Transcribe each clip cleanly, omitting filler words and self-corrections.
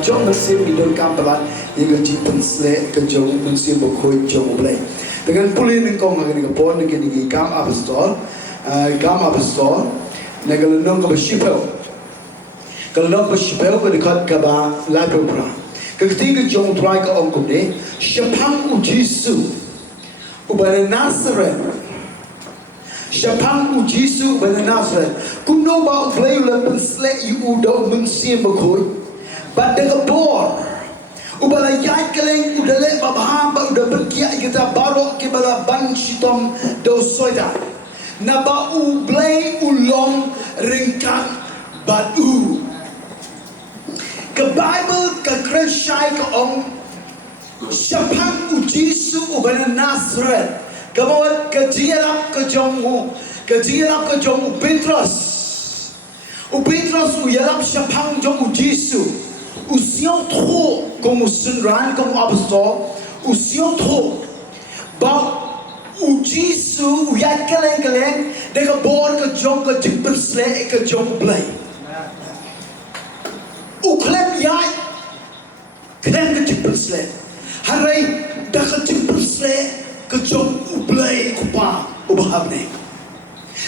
jong Mynsiem di donkam pelat yang jingpynsleh ke jong Mynsiem berkoi jong Blei. Dengan pulih nengkong lagi dengan pon dengan gam apostol, dengan nong ke shipara. Kalau nong ke shipara ke dekat kaba Lada. Ketika jong Trai ke ongkong ni, Shapang U Jisu, ubah Nazareth. Shapang U Jisu ubah Nazareth. Kuno ba U Blei U jingpynsleh U do Mynsiem berkoi. Pada kebor, ubah yai keleng udah lek babaham ba udah berkiak kita barok ke bala ban shitom do soida. Naba U Blei U long ringkat batu. Ke Bible ke Krishai ke om Shapang U Jisu ubah Nazareth. Kemudian ke jingialap ke jong U Petrus. U Petrus U yalap Shapang jong U Jisu. Usiang tro como senran como apostol usiang tro ba u Jisu u yat keleng de ka bor ka jong ka jingpynsleh ka jong Blei u klem yat klem ka jingpynsleh harai da ka jingpynsleh ka jong u Blei kwah u bahabne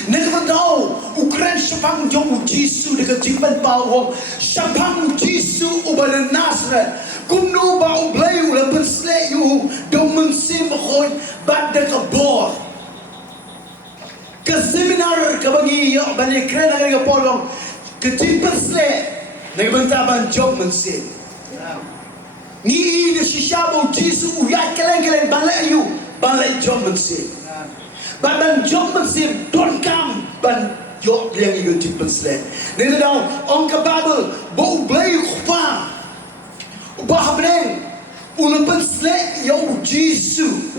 Nega tahu Ukraine Shapang jong U Jisu dekat jingpan bawang Shapang U Jisu ubah Nazareth kumno ba U Blei U jingpynsleh U do Mynsiem berkoi bat dekat bor ke seminar ke bagi yo bani keren agak polong ke jingpynsleh nega bentaban jong Mynsiem ni de shishabu Jisu u ya keleng balai jong Mynsiem ban jong Mynsiem donkam ban yo yang ikut jingpynsleh. Ni tahu orang ke Bible bau Blei kwah ubah breng jingpynsleh yo Jisu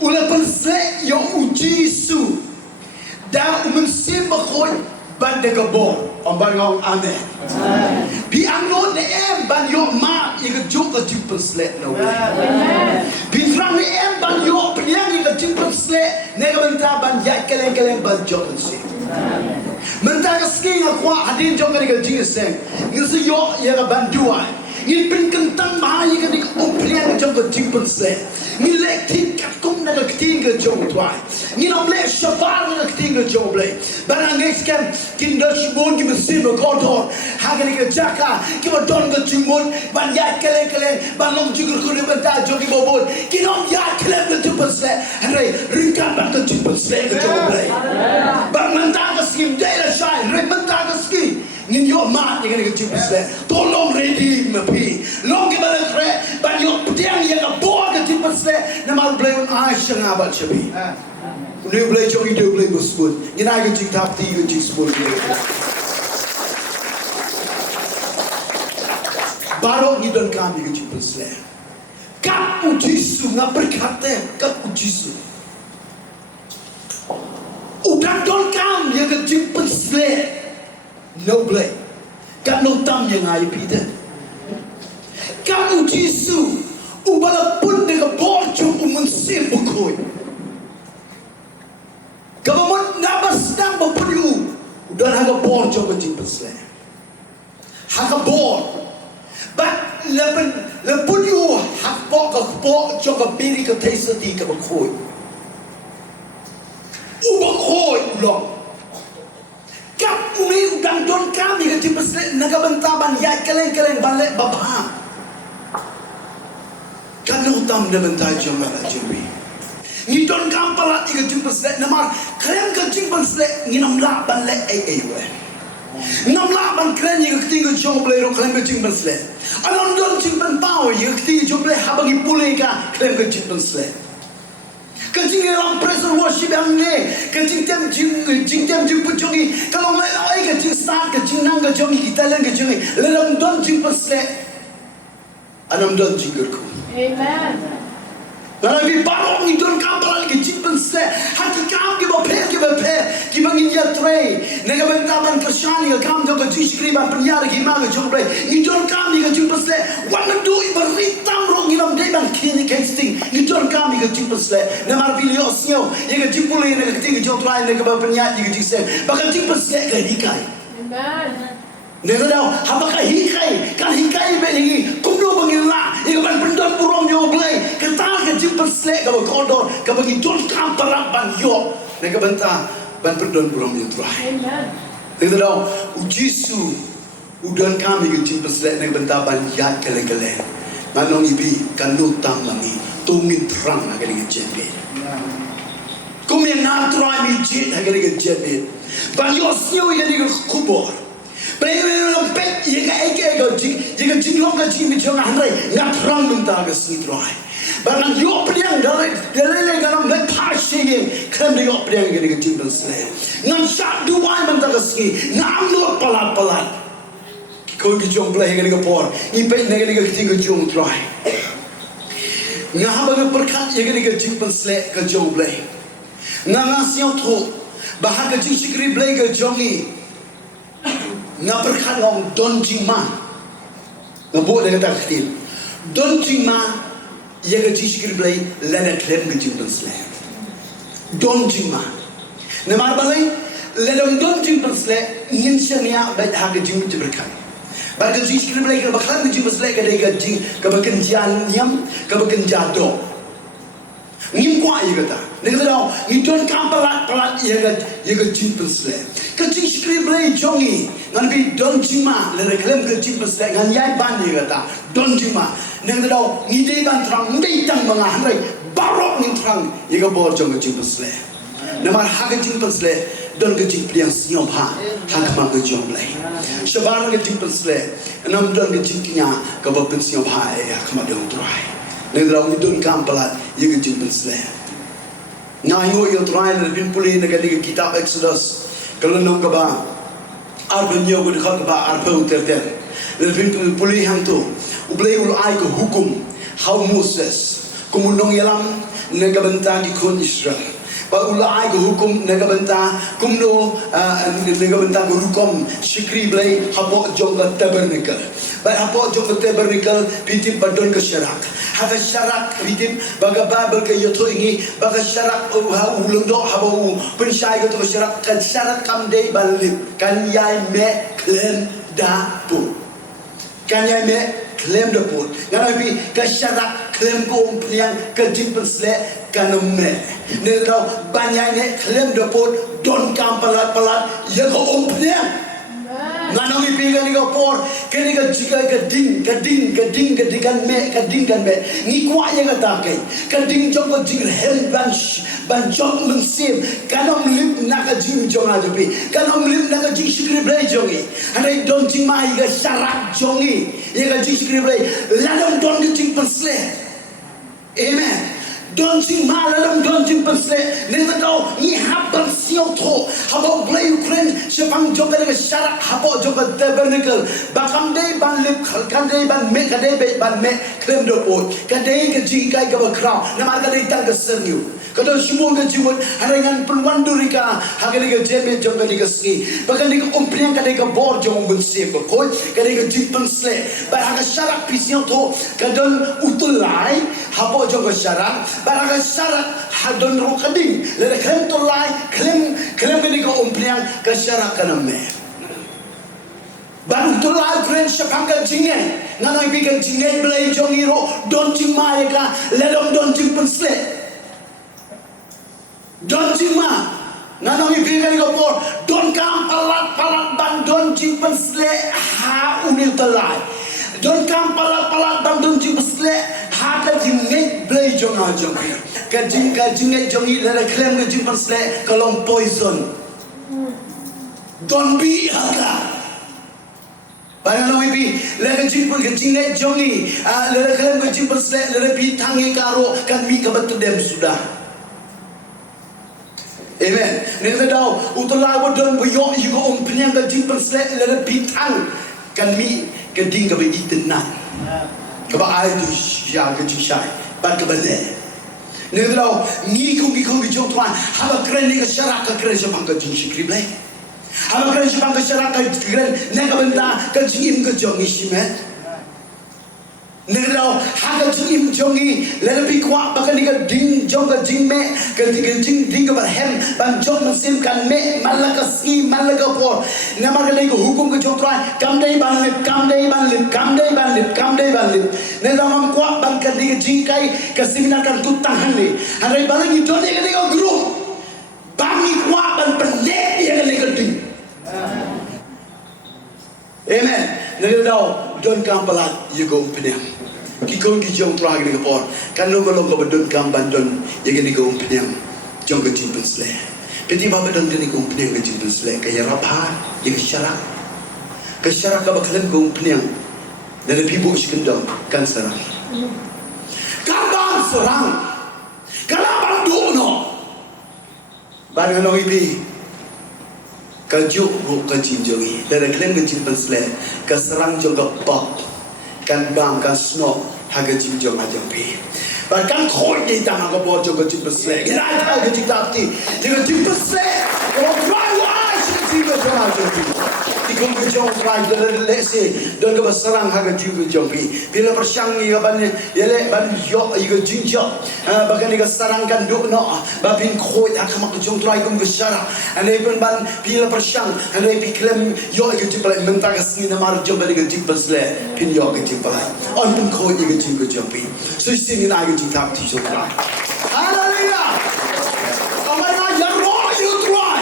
jingpynsleh yo Jisu dah Mynsiem berkoi ban de gabor om ban ngong amen bi angot ne em ban yo ma ikut juk ke jingpynsleh no bi frang ne em ban yo yang ikut jingpynsleh ne benta ban ya keleng ban jok Mynsiem mentah ke ski ngakwa hadin jok ke jingiasyllok ngisi yo ya ban duai ngin pin kentang ma ya ke umpliang jok ke jingpynsleh ngin lek tin kat kum na ke tin ke jong Trai ngin om lek shipara na ke tin ke jong Blei Balang ngeskan Khublei Shibun ki Mynsiem berkotor hagen ke jaka ki don ke jingmon ban ya keleng ban long jingkyrkhu ne benta jok ki bobon ki nom ya keleng ke jingpynsleh hai ringkan ban ke jingpynsleh ke jong Blei ban mentang ke skim dela shai mentang ke ski ngin yo mat dengan ke jingpynsleh tolong ready mapi long ke bala kre ban yo putiang yang ke bor ke jingpynsleh nama Blei ai shanga bat chabi U Blei jong U Blei Shibun ngin ke jing tap ti ke jing Shibun barok ni don kami ke jingpynsleh kap U Jisu ngap berkata kap U Jisu udah don kam yang ke jingpynsleh no Blei kap no tam yang ai pita kap U Jisu ubala pun de ke bor jong U Mynsiem berkoi Government nabas sedang berperiu dan harga bor jong ke jingpynsleh harga bor but lepun you hak pok jong ke biri ke taisati ke berkoi berkoi ulong kap umi udang don kami ke jingpynsleh naga bentaban ya keleng balik babah kanu tam de bentai jong ala jimbi ni don kampala ke jingpynsleh namar keren ke jingpynsleh ni nam la ban le ai we nam la ban keren ni ke ting ke jong Blei ro keren ke jingpynsleh anon don jingpan pau ye ke ting jong Blei habang ipulai ka keren ke jingpynsleh ke jingialam praise worship yang ni ke jingtiam jing pujongi kalau mai ai ke jing start ke jing nang ke jongi kita lang ke jongi lerang don jingpynsleh anam don jingkyrkhu amen Balang di barok ni don kampala ke jingpynsleh hati kam ke bapel ki bangin iatrei nega bentaban kershani ke kam jong ke jingshakri ban penyar ki ma ke jong Blei ni don kam ni ke jingpynsleh wan du iberitam ro ngi nam dei ban kini casting ni don kam ni ke jingpynsleh namar video sio ye ke jingpulai ne ke ting jong Trai ne ke ban penyar ke jingsem bakal jingpynsleh ke dikai amen Nega daw habaka hikai kan hikai be lagi kumdo bangila iga ban pendon burong yo blai kata ke jingpynsleh ka kodor ka bagi donkam parat ban yo nega banta ban pendon burong yo trai amen nega daw ujisu udon kami ke jingpynsleh nega banta ban yat kele-kele manong ibi kanu tang langi tungin terang agak dengan jebet kumien na trai mi jit agak dengan jebet ban yo sio ya dengan kubor Belum pet yang ege jika jinglong ka jing bichong hanrai ngat rang minta ka snitrai. Balang yo priang dalai ganam let pashi kan yo priang ke jingpynsleh. Ngan sat duwai minta ka ski ngam no palat. Ko bichong play ke por. Ipe ne ke jing jong trai. Ngah ba berkat ye ke jingpynsleh ke jong play. Ngah siang tho bahag ke jingshakri play ke jongi. Nga berkat ngong don jingma ngabuk dengan tak kecil don jingma ia ke jingshakri Blei Lada klem ke jingpynsleh don jingma nama balai ledong don jingpynsleh ngin senia baik hak jing berkat bagi jingshakri Blei ke bakal ke jingpynsleh ke dega jing ke bakan jaitniam ke bakan jado ngin kwah ia kata nega tahu ni don kam palat ia ke jingpynsleh ke jingshakri Blei jongi ngan bi don jingma le klem ke jingpynsleh ngan yai ban ni kata don jingma nang dau ngidei ban trang ngidei tang manga hanrai barok ning trang ye ka bor jong ke jingpynsleh namar ha ke jingpynsleh don ke jing priang siom ha ma ke jong Blei shipara ke jingpynsleh nam don ke jingnya ka ba pen siom ha ya ma dong trai nang dau ni don kam palat ye ke jingpynsleh ngai ngo yo trai le bin puli ne ke kitab Exodus kalau nong ka ba arbenyo ko dikha ba arbe ter le bin puli hang tu U Blei U ai ko hukum how Moses kumunong ialam nega benta ki kon Israel ba ulai ko hukum nega benta kumno nega benta ko hukum shikri Blei habo jong tabernacle ba habo jong tabernacle pitim badon ke syarak haga syarak pitim baga babel ke yoto ingi baga syarak Lyngdoh habo pensyai ke to syarak kan syarak kam dei balip kan yai me klem da pu kan yai me klem da pu ngana bi ke syarak klem ko umpriang ke jingpynsleh kanam me ne tau banyak ne klem da pu don kam palat ye ko umpriang nganong ipigan ni por kini ka jika kading kan me ni kwah yang kata kai kading jong ko jing hem ban jong Mynsiem kanong lip na ka jing jong aja pi kanong lip na ka jingshakri Blei jongi hanai don jing mai ka syarak jongi ye ka jingshakri Blei ladam don ke jingpynsleh amen don jing ma ladam don jingpynsleh ne tau ni haban siau tho habo Blei Ukraine sepang jong ka syarak habo jong ka tabernacle bakam dei ban lip kan dei ban me ka dei ban me klem do pot ka dei ke jingai ka crown nama ka dei tang ka serniu kada semua ke jiwat harangan perwandurika hagani ke jeme jong ka ski bahkan di umpriang ka dei ka bor jong Mynsiem ko koi ka dei ka jingpynsleh ba ha ka syarak pisiau tho ka don utulai habo jong ka syarak ba ha ka syarak hadon ro kading le klem tulai klem ka dei ka umpriang ka syarak kana me baru tu lah keren sepangkat jingai ngana bikin jingai Blei jongi ro don jingma ya ka ledom don jingpynsleh don jingma ngana bikin ko por don kam palat ban don jingpynsleh ha unil telai don kam palat ban don jingpynsleh ha ka jingai Blei jongi ka jingai jongi le klem ke jingpynsleh kalong poison don bi aga Balang ibi lega jingpun ke jingai jongi lega klem ke jingpynsleh lega pi tangi karo kan mi ka betul dem sudah amen ne dau utulai bodon boyo yugo umpriang ke jingpynsleh lega pi tang kan mi ke ding ka be itenan ka ba ai du ya ke jingshai ban ka bale ne dau ni ku jong tuan haba keren ni ke syarak ka keren sepang ke jingshakri Blei haba keren sepang ke syarak ka keren ne ka benta ke jingim ke jongi simet Nero haga jing jongi let it be kwah bakani ka ding jonga jing me ka jing ding ka hem ban jong Mynsiem kan me malaka si malaka por nama ka lego hukum ka jong trai kam dai ban lip kam dai ban lip kam dai ban lip kam dai ban lip nero mam kwah ban ka ding jingai ka seminar kan tutang hani hanai balang ni don ka lego group bangi kwah ban pendek ya ka lego ding amen nero donkam balat you go penyam Kikon ki jong trai ni kapor kan no malong ka badon kam bandon ye ni ko penyam jong ka jingpynsleh peti ba badon ni ko penyam ka jingpynsleh ka yarapha ye syara ka baklan ko penyam dan pibu iskendam kan sarang kaban sarang kalaban duno ban no ipi ka juk ro ka jinjongi dan klen ka jingpynsleh ka sarang jong ka pop kan bang kan snok haga jing jong ajang pi ba kan khoi ni ta ma bo jong ka jingpynsleh ila ta ka jing ta ti jing jingpynsleh ko rai wa shi jing ka jong ajang pi ti ko ka jong rai de le se don ka sarang haga jing ka jong pi bila persyang ni ka ban yele ban yo i ka jing jo ba kan ni ka sarang kan du no ba bin khoi ha ka ma ka jong trai kum ka syara ane pun ban bila persyang ane pi klem yo i ka jing pala menta ka sni na mar jong ba ni ka jingpynsleh pin yo ka jing pala on pun khoi i ka jing ka jong pi so sing ni na ka jing tap ti so trai hallelujah amai na ya ro you try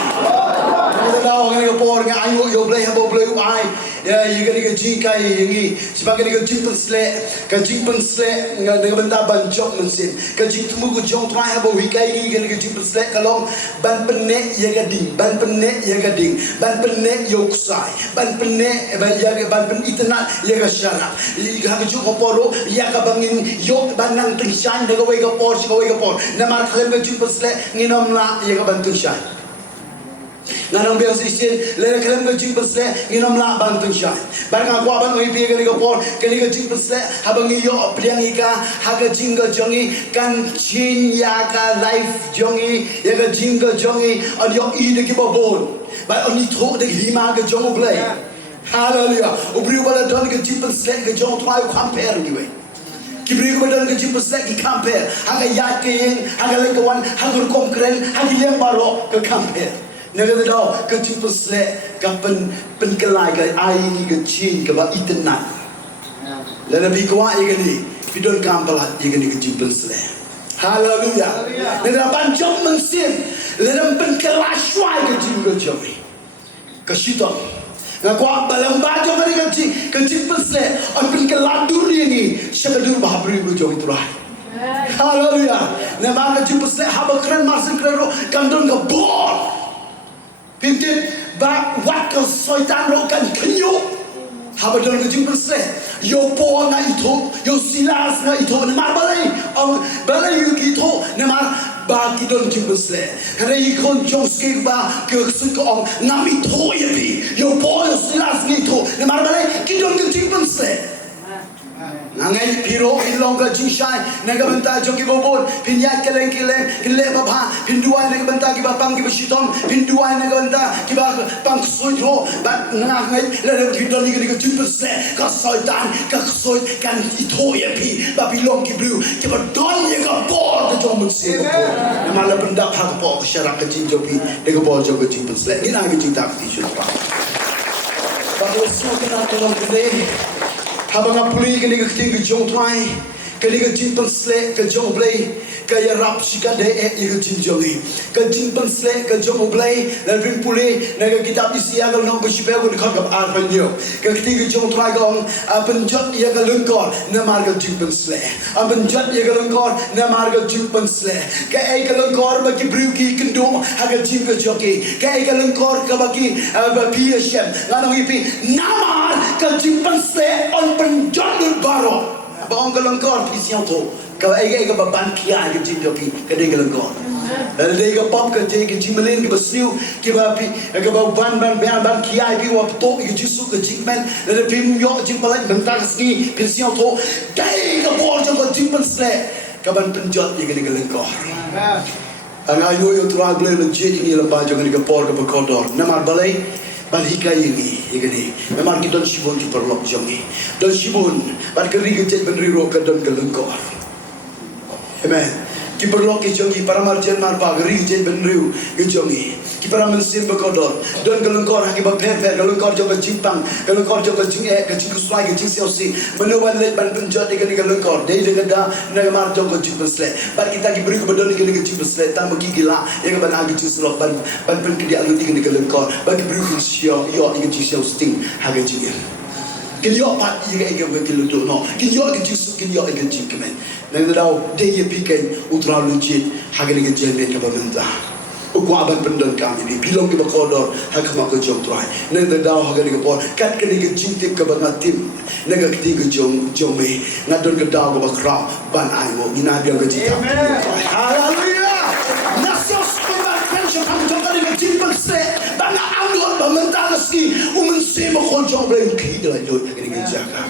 now ngani ka por nga ayu yo blei U Blei U ai ya you gani ka jingai ngi sebagai ka jingpynsleh nga dengan benda ban jok Mynsiem ka jing tumu ko jong trai ha bo wi kai ni gani ka jingpynsleh kalong ban penek ya gading ban penek ya gading ban penek yo kusai ban penek ya ban pen itna ya ka syara ha ka jok poro ya ka bangin yo ban nang tingshan de ka wei ka por si ka wei ka por na mar klem ka jingpynsleh nginom la ya ka ban tingshan nanang biang sisin lera kelem ka jingpynsleh nginom la ban tingshan bar ka kwa ban oi pi ka ni ka por ka ni ka jingpynsleh habang yo priang ika ha ka jing ka jongi kan chin ya ka life jongi ya ka jing ka jongi on yo I de ki bobon ba on ni tho de hima ka jong U Blei hallelujah U Blei bala don ka jingpynsleh ka jong trai kampher ni we Kibri ko dan ka jingpynsleh ki kampher ha ka ya ke ha ka le ka wan ha ka kom kren ha ki lem baro ka kampher Naga daw ka jingpynsleh ka pen kelai ka ai ni ka chin ka ba itna la nabi kwah ye ni pidon kam balat ye ni ka jingpynsleh hallelujah nera ban jong Mynsiem lera pen kelai swai ka jing ka jong ka shitong na kwah balang ba jong ni ka jingpynsleh on pen kelai dur ni shakadur ba bri bu jong trai hallelujah na ba ka jingpynsleh ha ba kren masin kren ro kandon ka bor Pintit ba wat ka soitan ro kan kenyo haba don ka jingpynsleh yo po na ito yo silas na ito na mar balai yu ki ito na mar ba ki don jingpynsleh hare i kon jong ske ba ke su ko ngam ito yo po yo silas ni ito na mar balai ki don ka jingpynsleh Nangai piro ilong ka jingshai naga banta jong ki bobon pinyat keleng kile baba pinduai naga banta ki bapang ki bashitong pinduai naga banta ki ba pang soitro ba nangai le ki doni ki jingpynsleh ka soitan ka soit kan ito ya pi ba bilong ki blue ki ba don ye ka bor ka jong Mynsiem ko na mala benda ha ko syara ka jing jopi de ka bor jong ka jingpynsleh ni na ki jing tak ti shut ba ba so kana to today habang apuli ka ni ka ting ka jong trai ka ni ka jingpynsleh ka jong U Blei ka yarap shika de ka jing jongi ka jingpynsleh ka jong U Blei la rin puli na ka kitab isia ka no ka shipel ko ka ar panyo ka ting ka jong trai gong penjot ya ka lengkor na mar ka jingpynsleh penjot ya ka lengkor na mar ka jingpynsleh ka ai ka lengkor ba ki bruki kendom ha ka jing ka joki ka ai ka lengkor ka ba ki ba pi shem ngano ipi namar ka jingpynsleh on penjot baro ba ong ka lengkor pi siang to ka ai ka ba ban kia ka jing joki ka de ka lengkor Ada ka pop ka je ka jimelin ka basiu ki ba pi ka ba ban kia pi wa to ka jisu ka jingmen ada pi yo jing balai bentar ski pi siang to dai ka bor jong ka jingpynsleh ka ban penjot ye ka de ka lengkor ang ayo yo trai blei le je ni la ba jong ka por ka ba kodor na mar balai ban hikai ini memang kita don shibun ki perlok jongi don shibun ban keri ke jet ben riro ke don kelengkor amen ki perlok ki jongi para marjen mar pa keri jet ben riu ke jongi ki para Mynsiem bekodor don kelengkor haki ba phe kelengkor jong ke jimpang kelengkor jong ke jingai ke jingduwai ke jingsiausi menuan le ban penjot ke kelengkor dei de da na mar jong ke jingpynsleh ban kita ki beri ke badon ke jingpynsleh tam bagi gila yang ban agi jingsyalok ban pen ke dia alu ke kelengkor bagi beri ke sio yo ke jingsiausi haga jingai Kilyo pat iga iga kiludo no kilyo iga jisu kilyo iga jingkemen nang dau de ye piken utra lujit haga iga jeme ke bynta kwah ban pendon kami ni bilong ke bakodor hak mak ke U Trai nang dau haga iga por kat ke iga jingtip ke bangatim nang ke tiga jome ngadon ke dau ke bakra ban ai mo gina dia ke jita haleluya nasos ban pension kam jong ke jingpynsleh ban aulot bynta ski Mynsiem U Blei U ki de lo ke jaga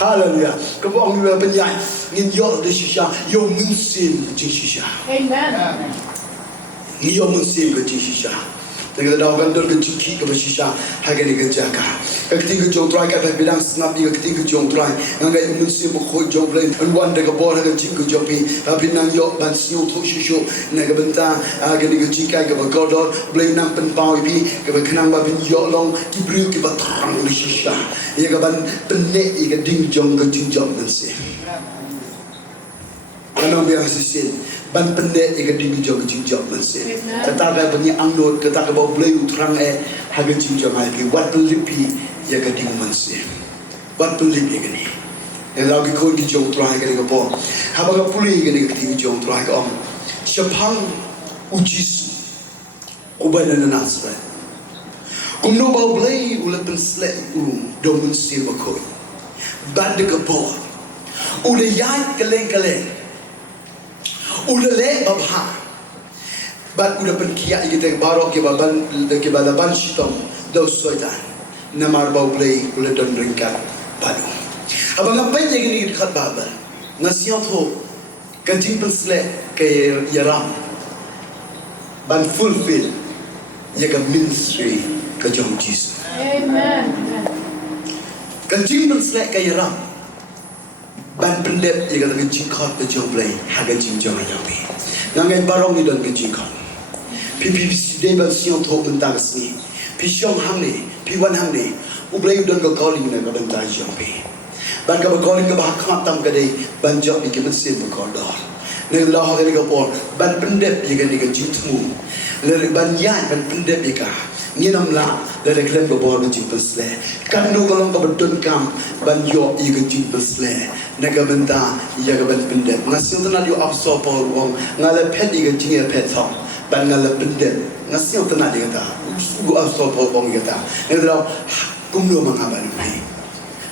haleluya ke bong ni penyai ngin yo de shisha yo Mynsiem jing Amen. Yo Mynsiem ke jing dengan dah orang dor ke jiki ke shisha haga ni ke jaga ketika U Trai ka bidang snapi ketika U Trai ngai Mynsiem U Blei anwan de ke bor haga jing ke jopi binang yo ban siu tho shisho na ke bynta haga ni ke jikai ke bakodor blei nang pen pau bi ke khnang ba bin yo long ki bru ke ba thang ni shisha ye ke ban penne ye ke ding jong ke jing jong Mynsiem kano biang sisin ban pendek ikan ding jong jingjak Mynsiem kata bunyi angnot kata bau Blei U terang haga jingjak lagi wat pelipi ya ke ding Mynsiem wat pelipi gani yang lagi kau di U Trai gani ke po haba ke puli gani ke ding U Trai ke om syapang ujis uban dan nasra kumno bau Blei U pensleh do Mynsiem koi bad ke po udah yai keleng udah le babha bat udah penkia kita barok ke baban ke balaban shitong do soitan namar bau Blei udah don ringkat padu abang ngapain je gini dekat babal nasihat ho ke jingpynsleh ke yaram ban fulfill ya ke ministry ke jong Jesus Amen. ke jingpynsleh ke yaram ban pendep ye kata ke jingkot ke U Blei haga jingjong ajapi ngangai barong ni don ke jingkot pi de ban siong tho bynta sni pi siong hang ni pi wan hang ni U Blei don ke calling na ke bynta ajapi ban ke calling ke bah khatam ke dei ban job ni ke Mynsiem bakodor ne la ha ke por ban pendep ye ke jingtmu le ban yan ban pendep ye ka nginam la le klem ke bor ke jingpynsleh kano kolong ke donkam ban yo ye ke jingpynsleh naga bynta ya ke ban pendep ngasil tana yo abso por wong ngale phet ye ke jingai phet thong ban ngale pendep ngasil tana dia kata u abso por wong kata ne lo kumno mangaban mai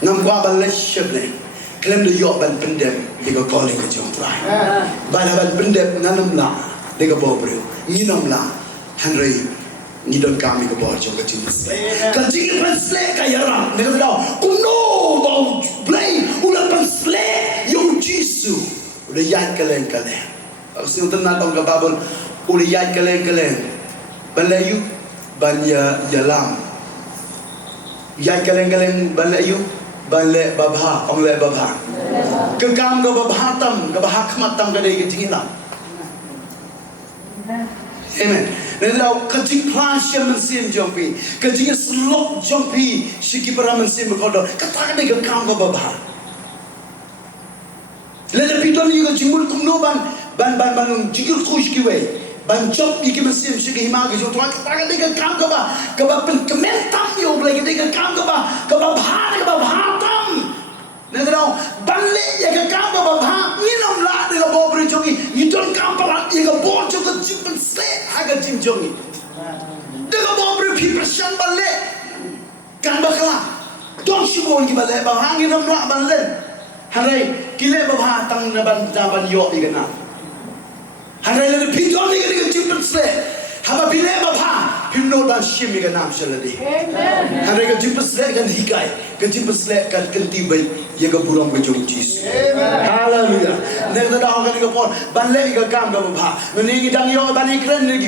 ngam kwa ban le sheble klem de yo ban pendep ye ke calling ke U Trai ban pendep nganam la de ke bor bro nginam la hanrei ni don kami ke bawah jong ke jingpynsleh ke jingpynsleh ka yaram ne ka kuno bau Blei U pensleh yo jisu udah yan keleng asin tenat dong ke babon udah yan keleng balayu ban yalam yan keleng balayu bale babha ong le babha ke kam ke babha tam ke babha khmat tam ke dei ke jingiasyllok amen Nendau kajing plasya Mynsiem jompi, kajing selok jompi, shipara Mynsiem bekodor, katakan dia kam ke babah. Lada pidon ni kajing kumno ban jingkyrkhu kiwei, ban job iki Mynsiem shiki hima ke U Trai, katakan dia kam ke babah pen kementam yo Blei dia kam ke babah tam. Nendau banle ya ke kam ke babah, nginam la dia bawa beri jongi, ngidon kam palat ya ke bawa jongi jingpynsleh haga jingjongi. Dia bawa beri pipersian banle, kan bakala, dong shibun ki banle, bang nginam la banle, harai kile babah tang naban yo igana. Harai le pidon ni ke jingpynsleh, haba bile babah, pi know that shimmy can absolutely. Amen. And I got jingpynsleh can hikai, can jingpynsleh can tibai, yagaburam with Jesus. Hallelujah. Never the dog can go on, but let you come over. When you get your banning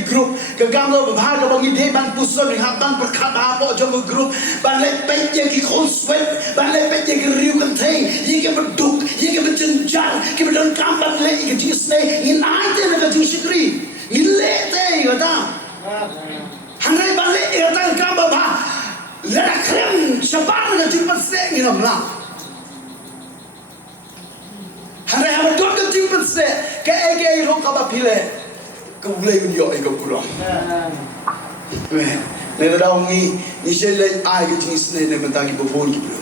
group, can come over about you day and puson, have done for cut half or jungle group, but let pay you whole sweat, but let pay you contain, you give a duke, you give a jingal, give it on camp and let you just say in I did a jingshakri. You let there, down. Handai balik iatrei kaba bah. Lada krem shipara ke jingpynsleh ni namla. Handai haba dot ke jingpynsleh ke ege ro kaba pile. Khublei U ke kurang. Lada dong ni shele ai ke jingshakri ne banta ki bobon ki bro.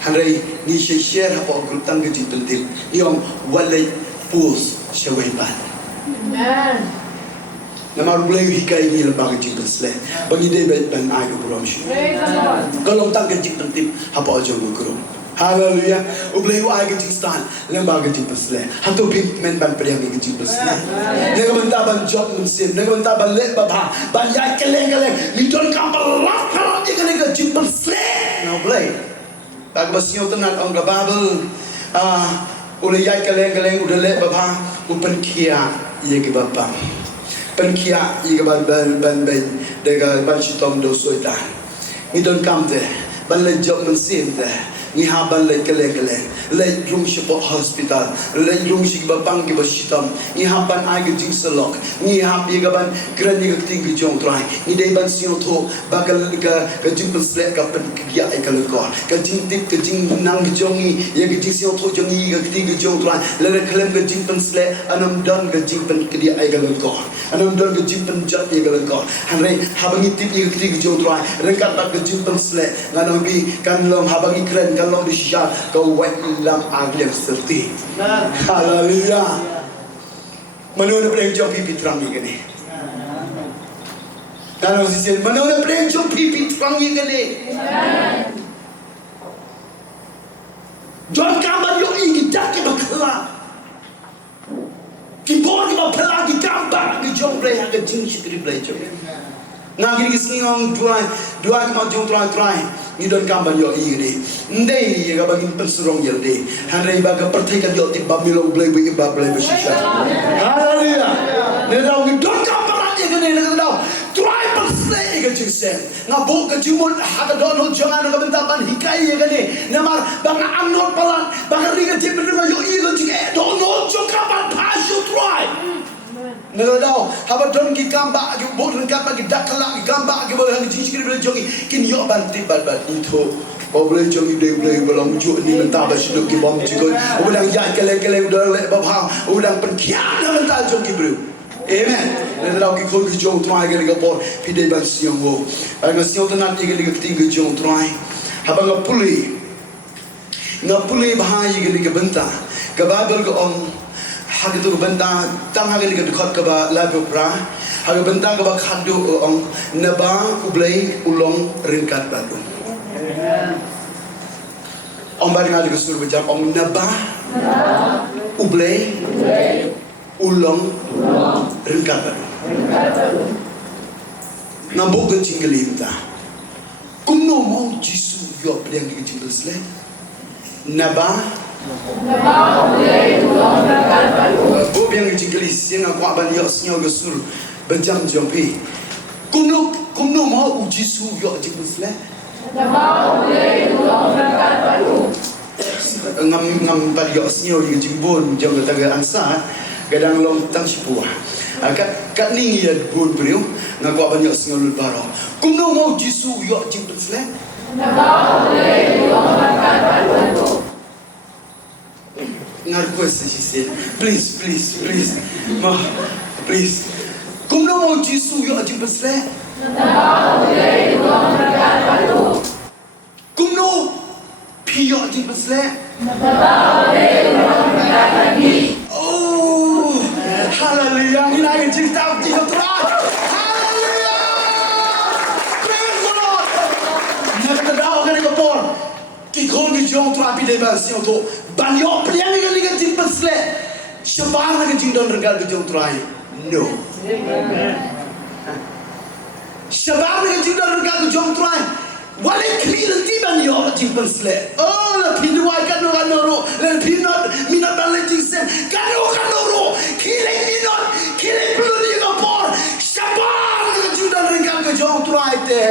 Handai ni share apa group tang ke jingpynsleh. Ni om walai pus shawaiban. Amen. Nama U Blei U hikai ni lembaga jingpynsleh. Bagi dia ban ai ke kurang syu. Kalau tang ke jingpynsleh apa aja kurang. Hallelujah. U Blei U ai ke jingstan lembaga jingpynsleh. Hatu pin men ban priang ke jingpynsleh. Nega benta ban job Mynsiem, nega benta ban le baba, ban yai keleng ni don kampher laf kalau dia ke jingpynsleh. Na U Blei. Tak basio tenat ong ke Bible. Ule yai keleng udah le baba, upen kia ye ke bapa. Penkia iga ban dega ban shitom do soita ni don kam te ban le job Mynsiem te ni ha ban le kele le room ship hospital le room ship bang ki shitom ni ha ban ai ge jingiasyllok ni ha iga ban grani ge ting ge jong trai ni dei ban sio tho bakal ga jingpynsleh ka pen kia ai ka le ko ka jing tip ke jing nang ge jong ni ye ge jing sio tho jong ni ge ting ge jong trai le klem ge jingpynsleh anam don ge jingpen ke dia ai ka le ko anam don ke jingpen jat ye ke le ko hanre habangi tip ye ge ting ge jong trai rengkat tak ge jingpynsleh nganong bi kan long habangi kren kan long di sha ka wet lam agliam serti. Hallelujah. Menurut prejong pipi terang ni kene. Kalau sisi menurut prejong pipi terang ni kene. John kamar yo ing dak ke bakla. Ki bon ki bakla ki kambar ki jong Blei ke jingshakri Blei jong. Nang kini singong dua ki ma jong trai. Ni don kamban yo iri ndei ye ga bagin pensurong yel de hanrei ba ga pertekan yo ti bamilo Blei U ba Blei U shisha. Hallelujah. Ne daw ni don kamban ye ga ne daw try pensleh ga jingsen na bo ga jimon ha ga don jangan ga benta ban hikai ye ga ne namar ba ga amnot palan ba ga ri ga jimon yo iri ga jing don no joka ban pass you try. Nagadaw, haba don ki kamba ki bodon kamba ki dakala ki kamba ki bolang jingshakri Blei jongi kin yo banti bal into o Blei jongi de Blei Balang ju ni menta ba shidok ki bom jikoi o bolang ya kele udah le babha o bolang pen kian menta jongi Blei. Amen. Nagadaw ki khol ki jong trai ke ga por pide ban siong wo nga siong tanat ki ga ting ki jong trai haba nga puli bahai ki ga benta ka Bible ko on hagi tu benda tang hagi ni dekat ke ba lagu pra hagi benda ke ba khadu ong naba U Blei ulong ringkat baru ong bari ngali kesur bejap ong naba U Blei ulong ringkat baru nambuk ke jinggelinta kumno mau jisu yo priang ke jingpynsleh naba bu biang jinggelis yang aku aban yo snyo gesur bejam jompi kumno mau jisu yo jingpynsleh ngam pad yo snyo di jingbon jom taga ansa gadang long tang shipua kat ning ya bun brio ngaku aban yo snyo lul baro kumno mau jisu yo jingpynsleh request she said please ma please kumno mau jisu yo jingpynsleh kumno pi yo jingpynsleh oh hallelujah ni lai jing tao ti tra hallelujah praise the Lord na dao ka ni ko por ki khol ki jong tra pi de ba siong to ban yo priang ni ga jingpynsleh shipara ga jing don regal ga jong trai no Shabab dengan jingdal dekat ke jong try. Walai kli nanti ban yo jingpynsleh. Oh la pinduai kano ro. La pinot minat ban jingsem. Kano ro. Kile minot. Kile perlu dia kapor. Shabab dengan jingdal dekat ke jong try te.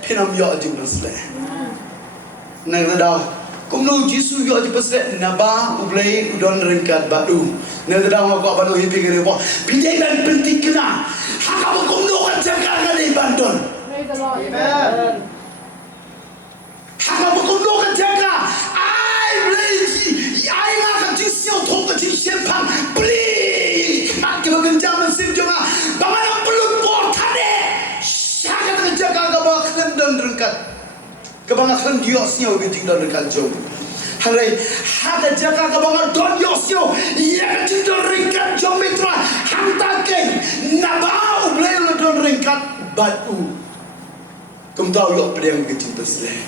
Pinam yo jingpynsleh. Nak tahu. Kumno Jisu yo jingpynsleh naba U Blei U don ringkat batu. Nak tahu aku apa tu hipi kene po. Pindai ban penting kena. Hakam kumno kan jaga kan di Bandon. Praise the Lord. Amen. Hakam kumno kan jaga. Ai Blei ai ngah kan siu thong kan sian pang. Blei nak ke genjam sim jema. Bagaimana perlu por tade. Sangat kan jaga ka ba kan don ringkat. Kebangakan diosnya begitu dan dekat jauh. Hari ada jaga kebangan don diosnya. Ia begitu ringkat jauh mitra. Hantakin nabau boleh don ringkat batu. Kamu tahu yok pedang jingpynsleh.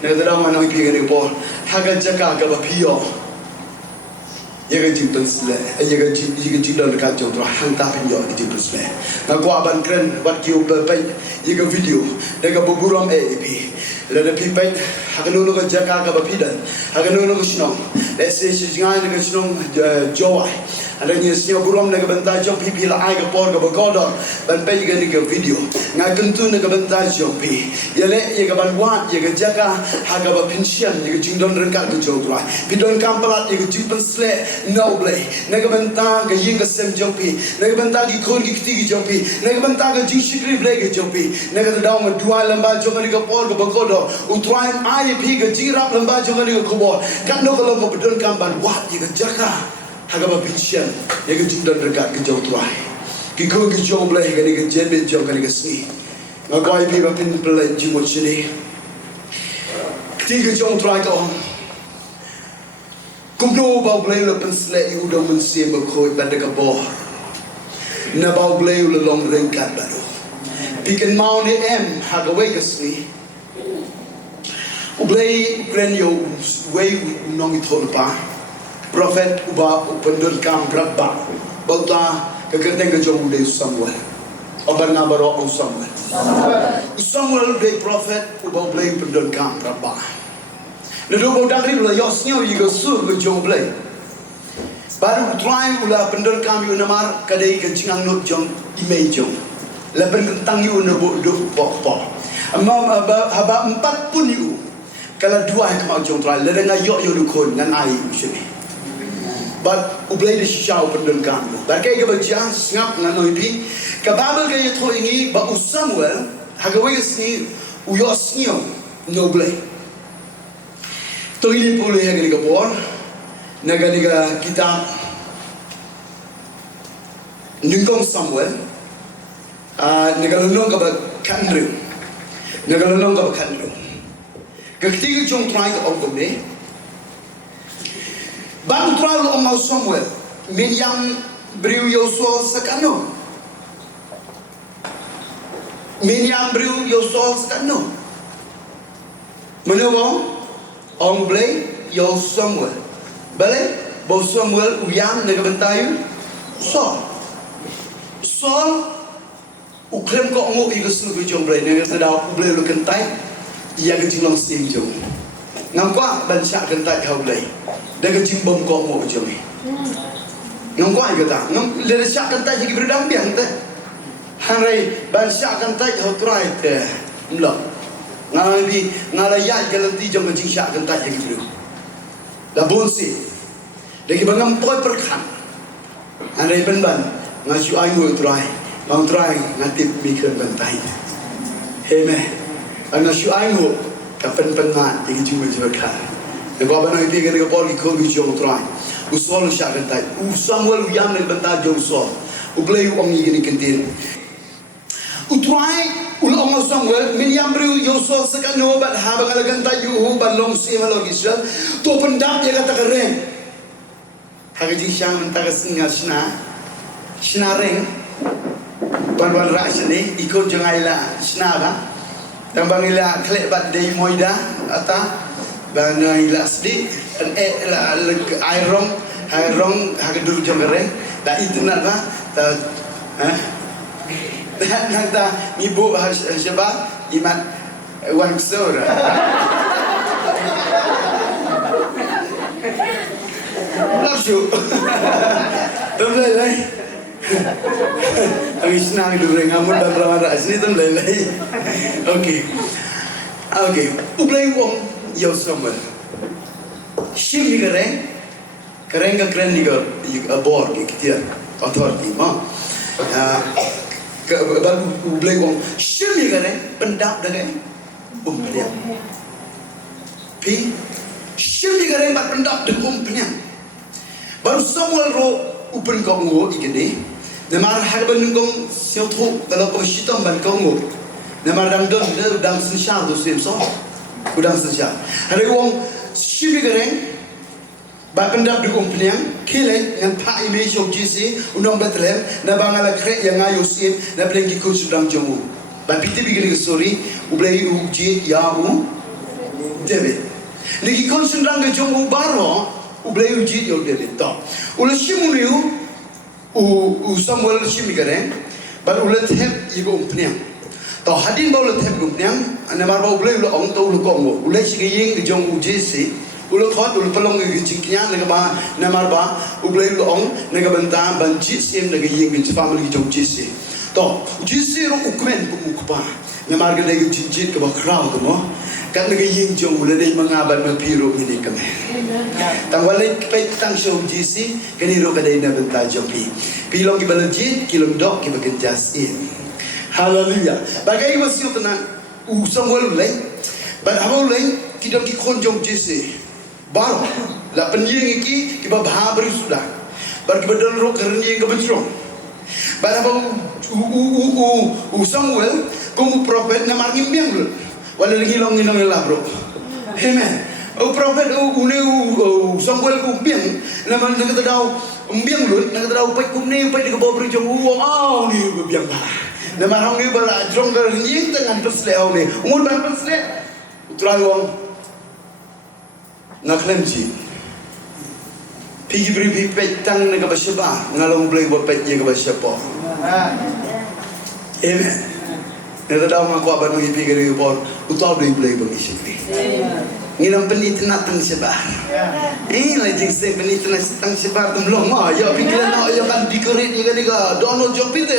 Nak tahu mana yang pergi ke pol. Haga jaga kebapio. Ia jingpynsleh. Ia begitu dekat jauh mitra. Hantakin yok jingpynsleh. Nak gua aban keren buat kiu berbaik. Ia video. Dekat berburam AP. Lada pipai, hakanunu ka jaga ka bapidan, hakanunu ka sinong. Let's say jingai na ka sinong jawai. Ada ni sinong buram na ka banta jom pipi la ai ka por ka bagodor, ban pai ka ni ka video. Nga kentu na ka banta jom pi. Yale ye ka ban wat ye ka jaga haga ba pension ye ka jingdon rengkat ka jograi. Pidon kampalat ye ka jingpynsleh no blei. Na ka banta ka ying ka sem jom pi. Na ka banta ki khon ki kiti ki jom pi. Na ka banta ka jingshakri blei ka jom pi. Na ka daw ma dua lamba jom ni ka por ka bagodor. U Trai ai pi ke jirap lembah jangan ni kubur. Kan no kalau mau bedon kamban wat ye ke jaka. Haga ba pension ye ke jingdan dekat ke U Trai. Ki ko ke U Blei ke ni ke jembe jom ke ni ke sni. Ngakoi pi ba pin pelai jimot sini. Ti ke U Trai ko. Kumno ba Blei le pensleh U do Mynsiem ba khoi ban de ka bo. Na ba Blei le long ringkat baru. Pikan mau ni haga we ke sni. U Blei U way nong ithol pa prophet uba upendul kam brabba bauta kegerteng ke jom de Samuel obar ngabaro on Samuel de prophet uba Blei upendul kam brabba nedo bo dagri la yosnyo yigo sur ke jom Blei baru try ula pendul kam yu namar kadai ke jingang not jom imei jom la bentang yu nebo do pok amma haba 4 pun yu. Kalau dua yang kemau jom try, ledang ayok yo dukun dengan air sini. But U Blei disau pendon kamu. Berkai ke baca ngap dengan noipi. Kababel ke yo thoi ini ba U Samuel hagawe sini u yosnyo no Blei. To ini pulih yang ni kapor. Naga kita ningkong Samuel. Nagalunong ka ba kanru. Nagalunong ka ba kanru. Ketiga jom try ke ogom ni. Bang try lo mau Samuel. Mynsiem beriu Yosua sekano. Mynsiem beriu Yosua sekano. Mana bang? Ong Blei U Samuel. Balik bau Samuel uyam nak bentayu. Saul uklem ko ongo igus lu jom Blei nak sedau U Blei lu kentai. Ia kecil sim jom. Nampak banyak kentai kau Blei. Dia kecil bom kau mau jom ni. Nampak juga tak? Dia banyak kentai jadi berdambiang tak? Hari banyak kentai kau try tak? Mula. Ngalayat jalan ti jom jingshak kentai jadi berdua. Dah bonsi. Dia bangam poi perkan. Hari benban ngacu ayu try. Mau try ngatip mikir kentai. Heme. Ana syuaimu kapan penat yang cuma jerkah. Negara mana itu kena kapal ikut U Trai. Usol syak kentai. Samuel yang nak bentar jauh usol. U Blei U ni kini kentil. U Trai ulang Samuel Mynsiem beriu Yosua sekano bat habang ala kentai U balong simalog Israel. Tu pendap dia kata keren. Hagaji syang mentara singa shina reng. Ban rasa ni ikut jingai lah shina ba. Dan bangila klek bat dei moida ata bangila sdi la airong hagedur jangere da internet ba ta Nagta ibu siapa? Iman wan ksur. Langsung. Tumlay. Ang isnang dure ngamun dan ramara sini tumlay. Okay. U Blei U yêu sommer. Shim keren ni abor gitu authority mah. Baru U Blei U shim pendap dengan umpenian. Pi shim bat pendap dengan umpenian. Baru Samuel ro upen kongo ikede. Namar harban ngong siotho kalau pengsitam ban kongo. Namar dang sensya tu so. Kudang sensya. Hari wong shim bat pendap dengan umpenian. Kile yang pa image of Jesus unang Bethlehem na bangala krek yang ayo sin na blengi kun sudang jomu. Ba piti bigini sorry U Blei U ya U David. Niki kun sudang jomu baro U Blei U yo David to. Ula shimuniu u Samuel shimigaren ba ula thep yigo umpniang. To hadin ba ula thep umpniang na mar ba U Blei ula ong to ula kongo. Ula shigiyeng jomu Jesus ulo thot ulo pelong ngi jingknya nega ba namar ba U Blei U ong nega benta ban Mynsiem nega yeng ngi family jong jisi to jisi ro ukmen ku mukpa namar ga nega jinjit ka ba kraw ko mo kan nega yeng jong ulo dei mangaban ma piro ni kame tang walai pe tang show jisi kani ro ka dei na benta jong pilong ki balajit kilong dok ki bagen jasin haleluya bagai wasiu tenang u Samuel lei ban habo lei kidam ki konjong jisi baru la penyeng iki kiba bahabri sudah bar kiba dalro kernyeng kebencrong bar apa u Samuel kumu prophet namar ngimbiang lu wala ngilong la bro amen u prophet u Samuel ku biang namar ngata daw umbiang lu ngata daw pai kumne pai de bobri jong u ni biang ba namar hong ni bala jong kernyeng tangan persle ni umur ban persle utrai wong ngaklemji pigi beri petang nega basyaba ngalong Blei buat petnya ke basyapa amen nega daw ngaku abang ngi pigi dari bor utau Blei bagi shakri nginam penit nak tang syaba lagi se penit nak tang syaba tumlong ya pikiran ya kan dikerit ni kan dono job itu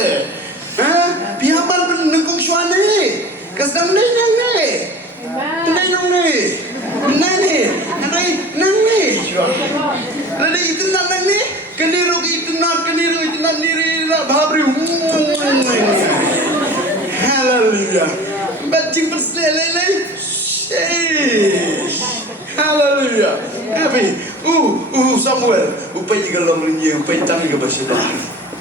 pihaban penengkong syane kasam ni Lada itu nak ni, keniru itu nak niri nak bahabri. Haleluya. Baca persel lelai. Haleluya. Tapi, Samuel, upai tiga long linje, upai tang tiga bersyukur.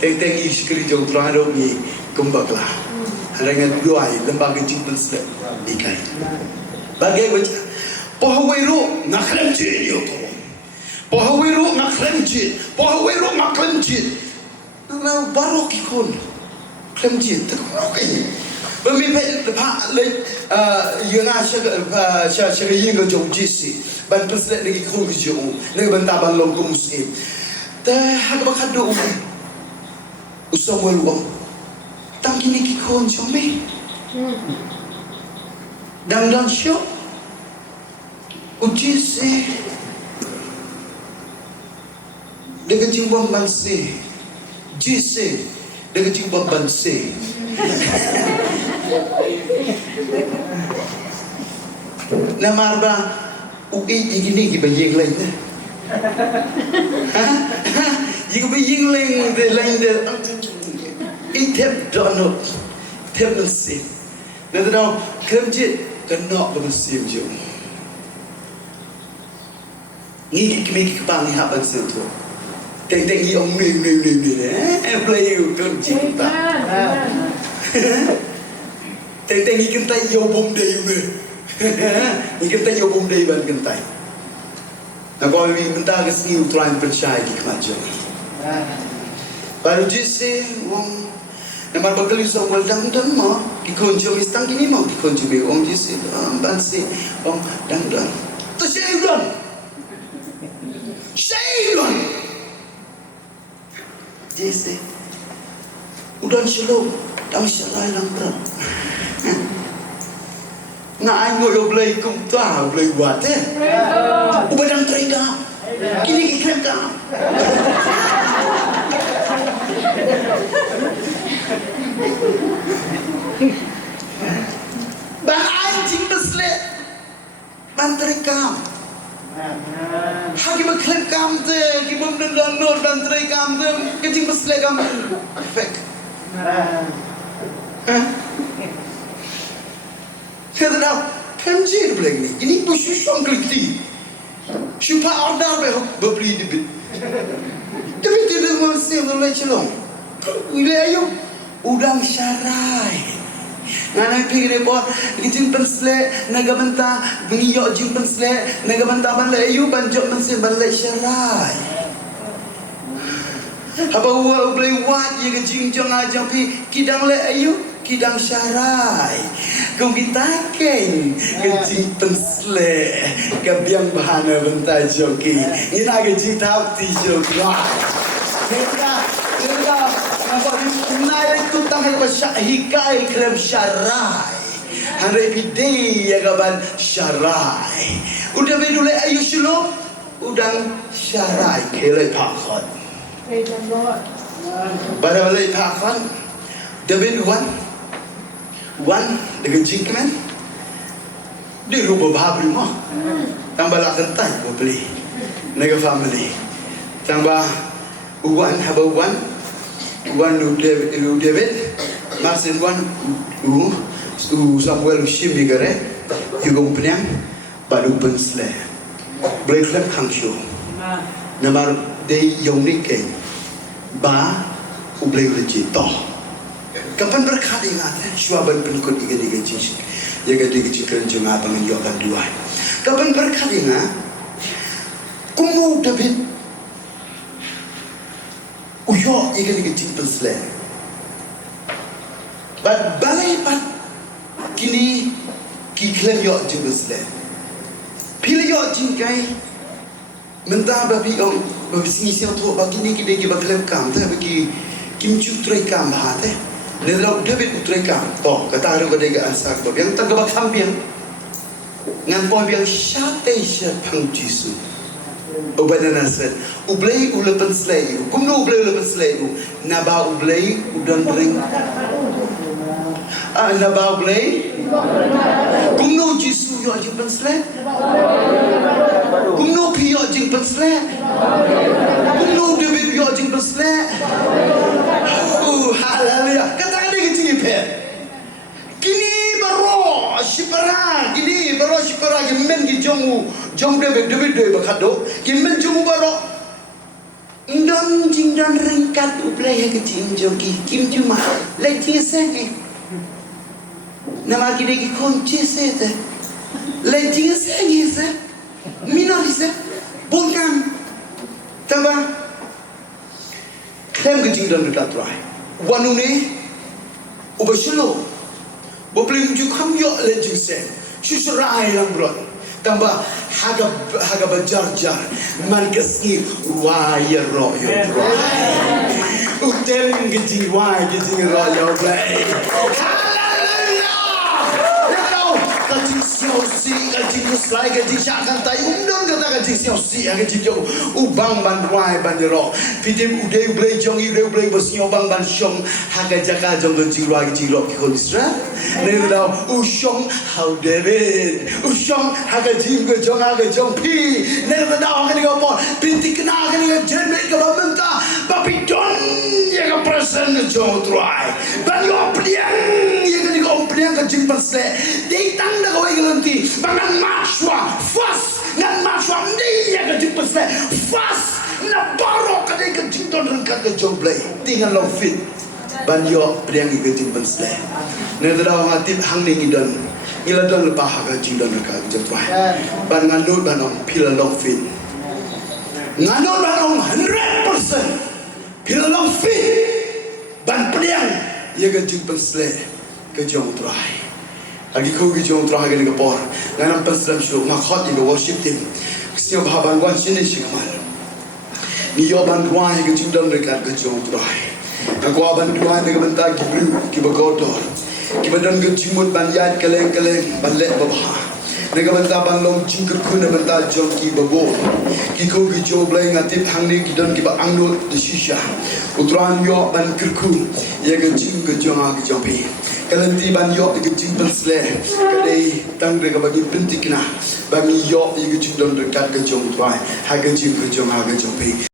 Teng iskri jauh terhadap ni kembaklah. Harangan doai lembaga jingpynsleh ikai. Bagai baca. Pohawero ngaklemjit yo to. Pohawero ngaklemjit. Nang barok ikon. Klemjit tak okey. Pemimpin lepas yang saya yang jauh jisi. Ban persel lagi kau jauh. Lagi bentar ban long Mynsiem. Dah hak bakado Samuel wong. Tang kini kikon jome. Dan syok. Ujisi dengan jimbang bansi, jisi dengan jimbang bansi. Namar ba uki igini ki bayeng lain. Jika bayeng lain de itep dono tep Mynsiem. Nanti dah kerja kena Mynsiem je. Ni kimi kepang ni haban situ. Teng i ong ni Blei U kan cinta. Teng i kentai yo bom dei me. Ni kentai yo bom dei ban kentai. Na ko mi benta ke U Trai percaya di kemajuan. Baru jisi wong namar bagel so wal dang mo di konjo mistang kini mo di konjo be wong jisi bansi wong dang. Tu Shaylon. Jesse. Udan shalom. Đau shalai lang bro. Ngai ngồi U Blei cũng ta U Blei quạt thế. U Blei trai ka. Kini kikhem ka. Ban ai jingpynsleh ban trai ka. Hagi bakhlem kam te, gimum dan nor ban trai kam te, ke jingpynsleh kam perfect. Thế nào? Thêm gì được này? Ini busu song keliti. Supaya order berbeli debit. Tapi tidak masih boleh celong. Wilayah udang syarai. Nana pikir apa? Jingpynsleh nagamenta bengiyok jingpynsleh nagamenta Blei U banjok Mynsiem Blei syarai. Apa U Blei wat ye jing jangan jampi kidang Blei U kidang syarai. Kung kita keng jingpynsleh kabiang bahana bentai joki. Ina jing tau ti joki. Kita nampak nai tu tang ke hikai klem syarai. Handai pidei ya kaban syarai. Udah bedule ayu syuluk udang syarai kelai pakon. Praise the Lord. Pada belai pakon David Wan dengan jingkeman dia rupa bahab rumah tambah lah kentai buat beli naga family tambah Wan lu David masin Wan Samuel Shimi gare higong penyang baru pensleh Blei klem kangshu namar day yong nikeng ba U Blei U toh. Kapan berkat ingat syuaban penikut ikan jing ya gadi jingkyrkhu jengah pengenjokan dua. Kapan berkat ingat kumu David uyo ikan jingpynsleh. But balai pat kini kiklem yo jingpynsleh. Pila yo jingai mentah babi om babi Mynsiem tu bagi ni kita baklem kam tu bagi U Trai kam bahat Nelauk David U Trai kam toh kata haru kadai asak toh yang tanggap kampiang ngan boy yang syate syapang Jisu obadan aset U Blei U jingpynsleh kumno U Blei U jingpynsleh naba U Blei U dan ring naba U Blei kumno Jisu yo jingpynsleh kumno pi yo jingpynsleh kumno David yo jingpynsleh. Haleluya. Katakan dia kecil pen. Kini baru shipara, kini baru shipara yemen ki jong David doi bakado. Yemen jong baru ndon jing dan ringkat U Blei ke jing jogi kim cuma le jing seng. Nama kita ki kunci sete. Le jing seng ise. Minor ise. Donkam. Tambah klem ke jing dan dekat try. Wanune ubashlo bobling jukam yo le jingsen shusrai lang bro tambah haga bajar markasni waya ro yo bro utelin gejing waya gejing ro yo Blei haleluya kajing siosi kajing uslai kajing syakan tai undang kata kajing siosi kajing yo ubang ban wai ban ro pitim udai Blei jong i Blei bosnyo bang ban syong haga jaka jong kajing ro kajing ro ki isra nelo usyong how David usyong haga jing jong haga jong pi nelo da haga ni ko pinti kena haga ni jeme ka bamenta tapi don ya ka present jong try ban yo pliang ya ka ni ko pliang ka jingpynsleh dei tang da ko nganti bangan maswa fast ngan maswa ni ya ka jingpynsleh fast na baro ka dei ka jingdon rengkat ka jong Blei tinggal long fit ban yo pliang ka jingpynsleh nelo da ngati hang ni ngidon iladon lepa haga jingdon rengkat ka jong try ban ngandut ban om pila long fit ngandut ban om 100% pila long fit ban pliang ya ka jingpynsleh ka jong try. Lagi kau jong try ka ni kapor nganam pasram show makhot ni worship team sio bahaban wan sini sikamal ni yo ban rwai ka jingdon rengkat ka jong try Aku bantuan dengan bentar kibru, kibagodor. Kibadan ke jimut banyat keleng-keleng, balek babah. Dengan bentar Balang jingkyrkhu na bentar jong kibabo. Kiko ki U Blei ngatip hangni kidan kiba angnut de shisha. Utran yo ban kyrkhu, ya ke jing ke jong ke jopi. Kalanti ban yo ke jingpynsleh, kadai tang de bagi pentikna. Bagi yo ke jing don dekat ke jong Trai, ha ke jing ke jong ha ke jopi.